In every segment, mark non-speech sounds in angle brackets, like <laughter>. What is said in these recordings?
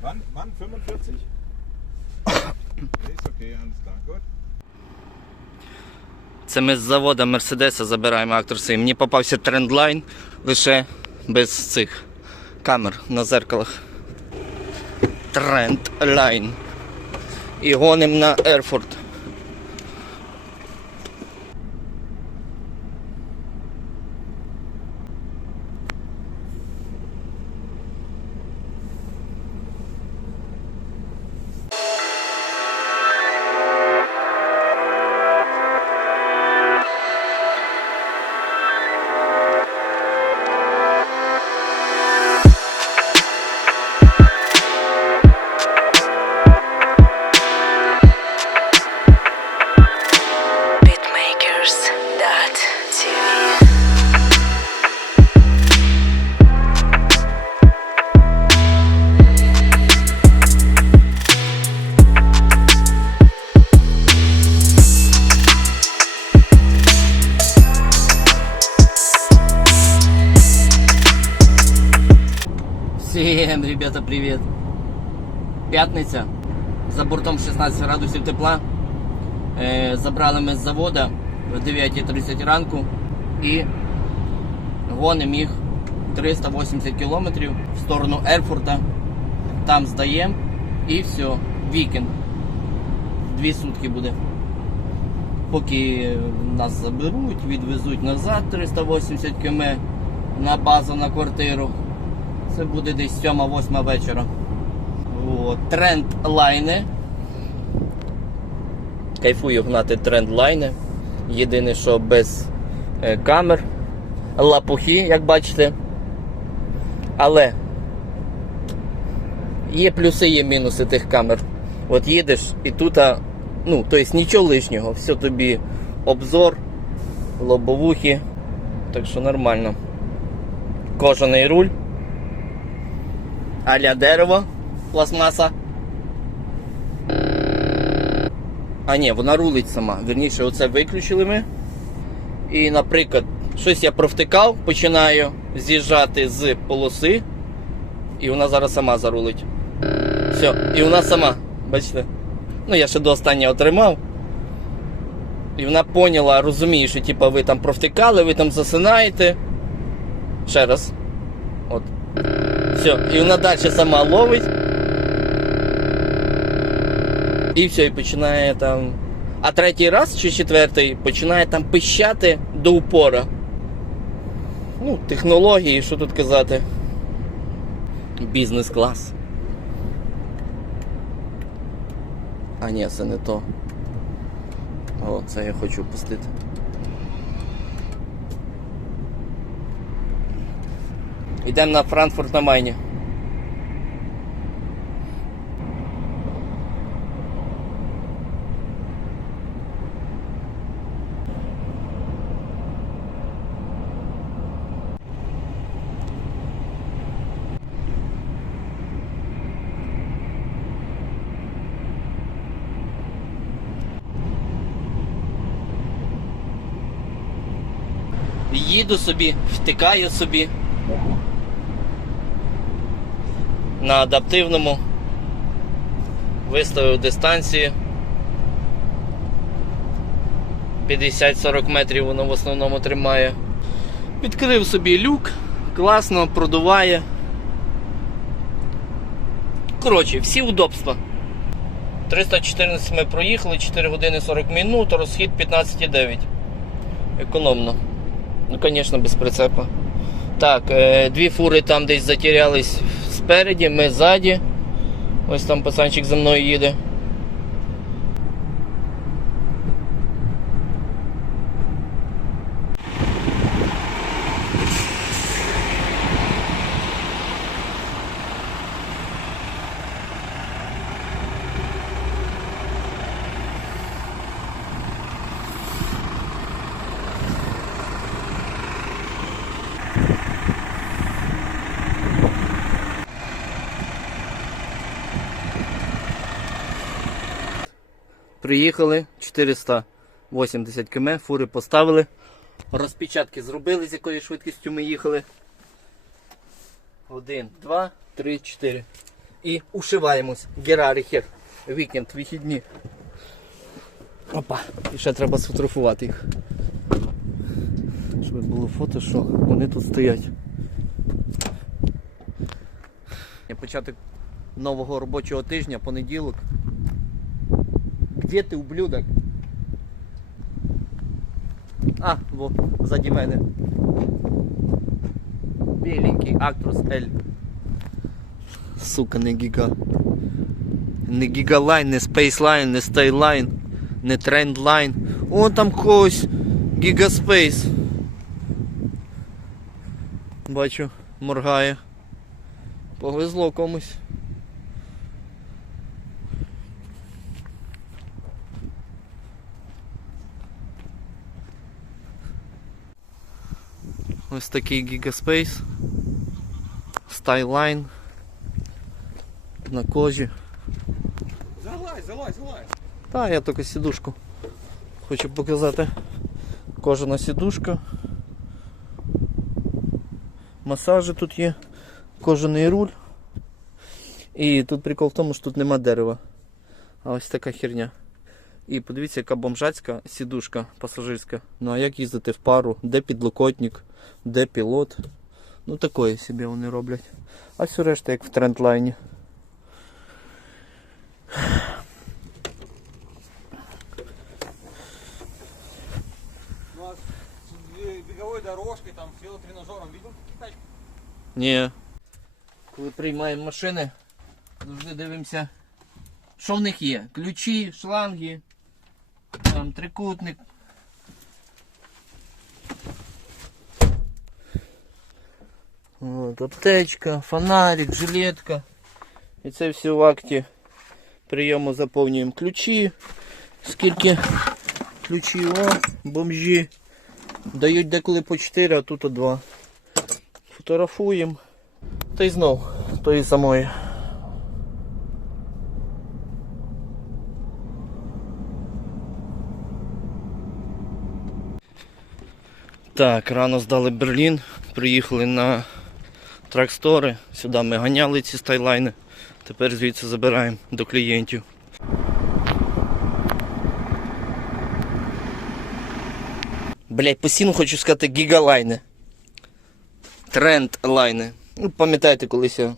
Wann, wann 45? Ist okay, alles klar. Це ми з заводу Мерседеса забираємо акторси. Мені попався трендлайн лише без цих камер на зеркалах. Трендлайн. І гоним на Ерфорд. Ребята, привіт. П'ятниця. За бортом 16 градусів тепла. Е, забрали ми з завода в 9.30 ранку і гонимо їх 380 кілометрів в сторону Ерфурта. Там здаємо і все. Вікенд. Дві сутки буде. Поки нас заберуть, відвезуть назад 380 км на базу на квартиру. Це буде десь 7-8 вечора. От. Тренд лайни. Кайфую гнати тренд лайни. Єдине, що без е, камер, лапухи, як бачите. Але є плюси, є мінуси тих камер. От їдеш і тут, ну, тобто нічого лишнього, все тобі обзор, лобовухи. Так що нормально. Кожаний руль аля дерево, пластмаса. А ні, вона рулить сама. Вірніше, оце виключили ми. І, наприклад, щось я провтикав, починаю з'їжджати з полоси, і вона зараз сама зарулить. Все, і вона сама, бачите? Ну, я ще до останнього тримав. І вона поняла, розуміє, що типа, ви там провтикали, ви там засинаєте. Ще раз. Все, і вона далі сама ловить. І все, і починає там. А третій раз чи четвертий починає там пищати до упора. Ну, технології, що тут казати. Бізнес-клас. А ні, це не то. О, це я хочу пустити. Йдемо на Франкфурт на Майні. Їду собі, втикаю собі. На адаптивному. Виставив дистанцію. 50-40 метрів воно в основному тримає. Відкрив собі люк, класно, продуває. Коротше, всі удобства. 314 ми проїхали, 4 години 40 минут, розхід 15,9. Економно. Ну, звісно, без прицепа. Так, е, дві фури там десь затерялись спереді, ми ззаді. Ось там пацанчик за мною їде. Приїхали, 480 км, фури поставили. Розпечатки зробили, з якою швидкістю ми їхали. Один, два, три, чотири. І ушиваємось. Герарі хер. Вікенд, вихідні. Опа. І ще треба сфотографувати їх. Щоб було фото, що вони тут стоять. Початок нового робочого тижня, понеділок. Где ти, ублюдок? А, во, ззаді мене. Беленький Actros L. Сука, не гіга. Не гігалайн, не спейслайн, не стайлайн, не трендлайн. О, там когось гігаспейс. Бачу, моргає. Повезло комусь. Ось такий Gigaspace. Styline. На кожі. Залазь, залазь, залазь. Та, я тільки сідушку. Хочу показати. Кожана сідушка. Масажі тут є. Кожаний руль. І тут прикол в тому, що тут нема дерева. А ось така херня. І подивіться, яка бомжацька сідушка пасажирська. Ну а як їздити в пару? Де підлокотник, де пілот? Ну такої собі вони роблять. А все решта як в трендлайні. У нас с э, беговой дорожкой, там, с велотренажером. Видел такие тачки? Ні. Коли приймаємо машини, завжди дивимося, що в них є. Ключі, шланги, там трикутник. От, аптечка, фонарик, жилетка. І це все в акті прийому заповнюємо ключі. Скільки ключів, о, бомжі. Дають деколи по 4, а тут по 2. Фотографуємо. Та й знов тої самої. Так, рано здали Берлін, приїхали на тракстори. Сюди ми ганяли ці стайлайни. Тепер звідси забираємо до клієнтів. Блять, постійно хочу сказати гігалайни. Тренд лайни. Ну, пам'ятаєте, колись я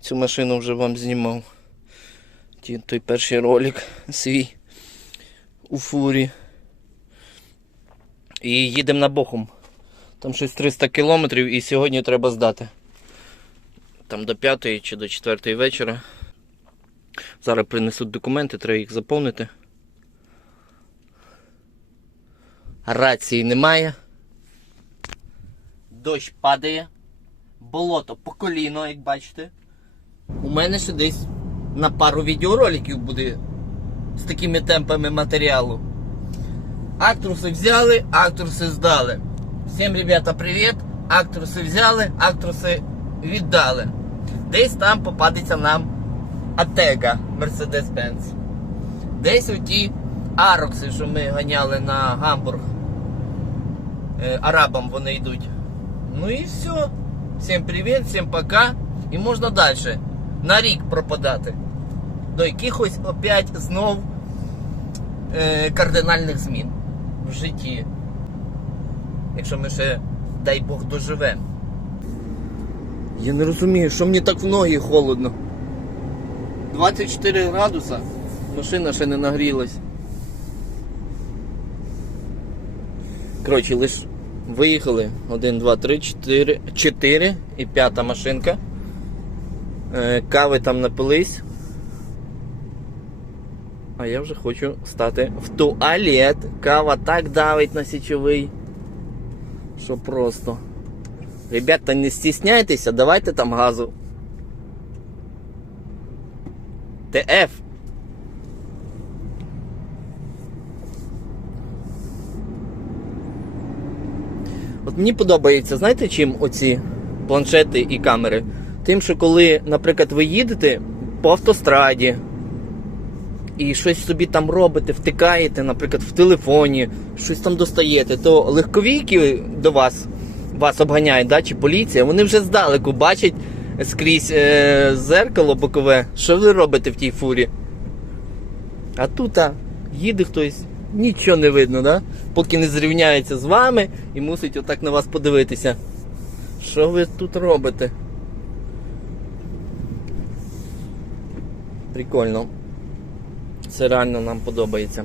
цю машину вже вам знімав. Ті, той перший ролик свій у фурі. І їдемо на Бохум. Там щось 300 кілометрів і сьогодні треба здати. Там до 5 чи до 4 вечора. Зараз принесуть документи, треба їх заповнити. Рації немає. Дощ падає. Болото по коліно, як бачите. У мене ще десь на пару відеороликів буде з такими темпами матеріалу. Актруси взяли, актруси здали. Всім, ребята, привіт! Актруси взяли, актруси віддали. Десь там попадеться нам Атега Mercedes-Benz. Десь у ті арокси, що ми ганяли на Гамбург. Е, арабам вони йдуть. Ну і все. Всім привіт, всім пока. І можна далі на рік пропадати. До якихось опять знов е, кардинальних змін в житті. Якщо ми ще, дай Бог, доживемо. Я не розумію, що мені так в ноги холодно. 24 градуса, машина ще не нагрілась. Коротше, лиш виїхали. 1, 2, 3, 4, 4 і п'ята машинка. Е, Кави там напились. А я вже хочу стати в туалет. Кава так давить на січовий. Що просто. Ребята, не стісняйтеся, давайте там газу. ТФ. От мені подобається, знаєте, чим оці планшети і камери? Тим, що коли, наприклад, ви їдете по автостраді, і щось собі там робите, втикаєте, наприклад, в телефоні, щось там достаєте, то легковійки до вас, вас обганяють, да, чи поліція, вони вже здалеку бачать скрізь е, зеркало бокове, що ви робите в тій фурі. А тут а, їде хтось, нічого не видно, да? поки не зрівняється з вами і мусить отак на вас подивитися. Що ви тут робите? Прикольно. Це реально нам подобається.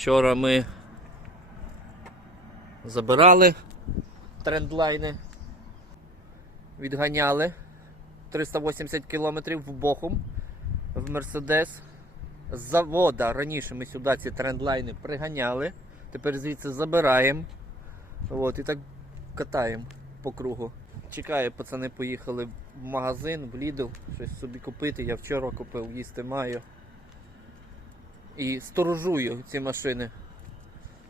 Вчора ми забирали трендлайни, відганяли 380 кілометрів в Бохум в Мерседес. З завода раніше ми сюди ці трендлайни приганяли, тепер звідси забираємо. От, і так катаємо по кругу. Чекаю, пацани поїхали в магазин, в Lidl, щось собі купити. Я вчора купив, їсти маю. І сторожую ці машини.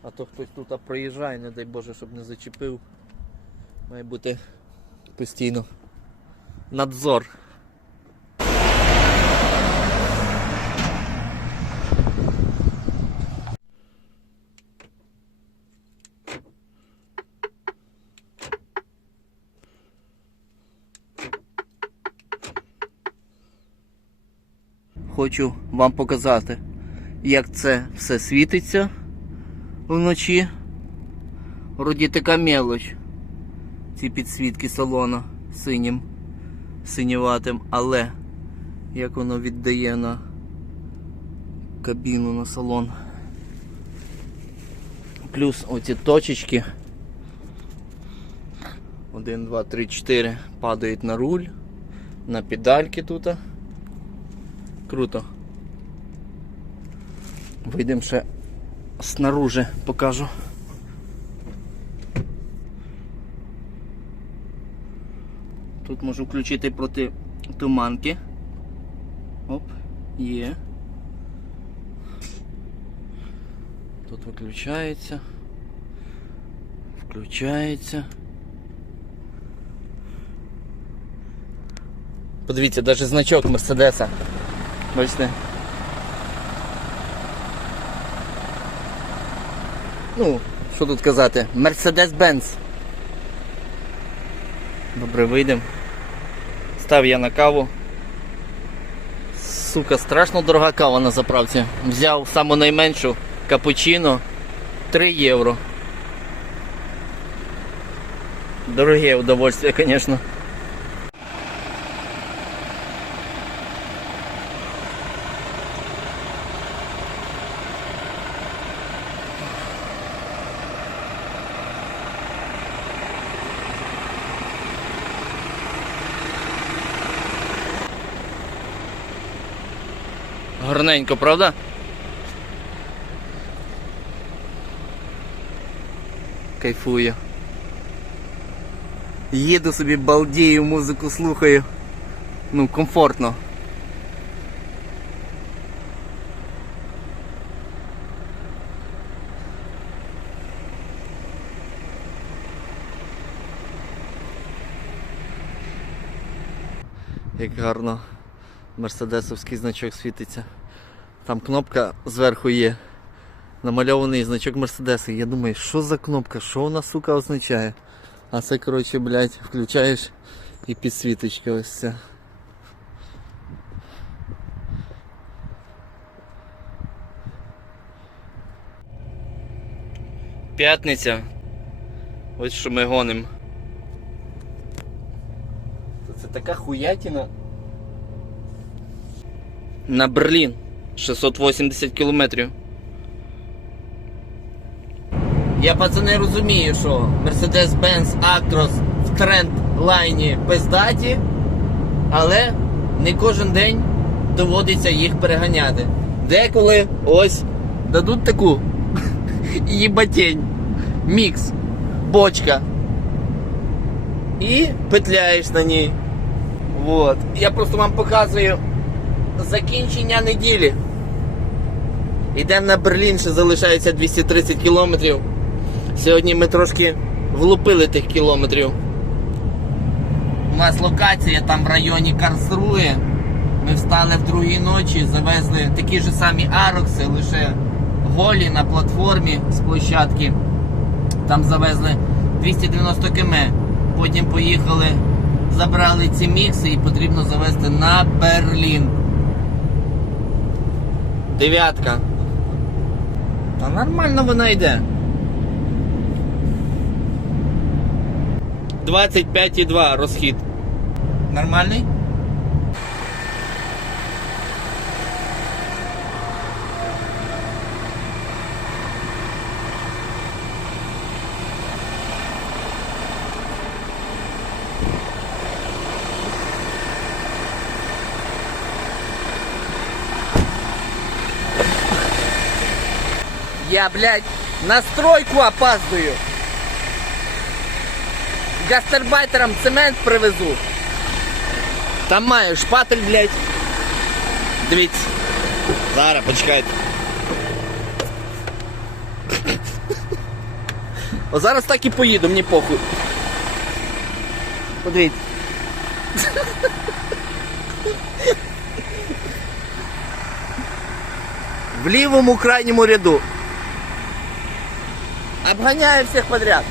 А то хтось тут проїжджає, не дай Боже, щоб не зачепив. Має бути постійно надзор. Хочу вам показати, як це все світиться вночі. Вроді така мелоч. Ці підсвітки салона синім, синюватим, але як воно віддає на кабіну на салон. Плюс оці точечки. 1, 2, 3, 4 падають на руль, на педальки тут. Круто. Вийдемо ще снаружи покажу. Тут можу включити проти туманки. Оп, є. Тут виключається. Включається. Подивіться, навіть значок Мерседеса. Бачите? Ну, що тут казати? Mercedes-Benz. Добре, вийдемо. Став я на каву. Сука, страшно дорога кава на заправці. Взяв саму найменшу капучино 3 євро. Дороге удовольствие, звісно. Гарненько, правда? Кайфую. Їду собі балдію, музику слухаю. Ну, комфортно. Як гарно мерседесовський значок світиться. Там кнопка зверху є. Намальований значок Мерседеса. Я думаю, що за кнопка, що вона сука означає. А це, коротше, блядь, включаєш і підсвіточка ось ця. П'ятниця. Ось що ми гонимо. Це така хуятіна. На Берлін. 680 кілометрів. Я пацани розумію, що Mercedes-Benz Actros в тренд лайні пиздаті, але не кожен день доводиться їх переганяти. Деколи ось дадуть таку <laughs> їбатень, мікс, бочка. І петляєш на ній. Вот. Я просто вам показую закінчення неділі. Йдемо на Берлін, ще залишається 230 кілометрів. Сьогодні ми трошки влупили тих кілометрів. У нас локація там в районі Карсрує. Ми встали в другій ночі, завезли такі ж самі арокси, лише голі на платформі з площадки. Там завезли 290 км. Потім поїхали, забрали ці мікси і потрібно завезти на Берлін. Дев'ятка. Та нормально вона йде. 25,2 розхід. Нормальний? Я, блядь, на стройку опаздую. Гастарбайтерам цемент привезу. Там маю шпатель, блядь. Дивіться. Зараз, почекайте. О, зараз так і поїду, мені похуй. Подивіться. В лівому крайньому ряду. Обганяю всех подряд.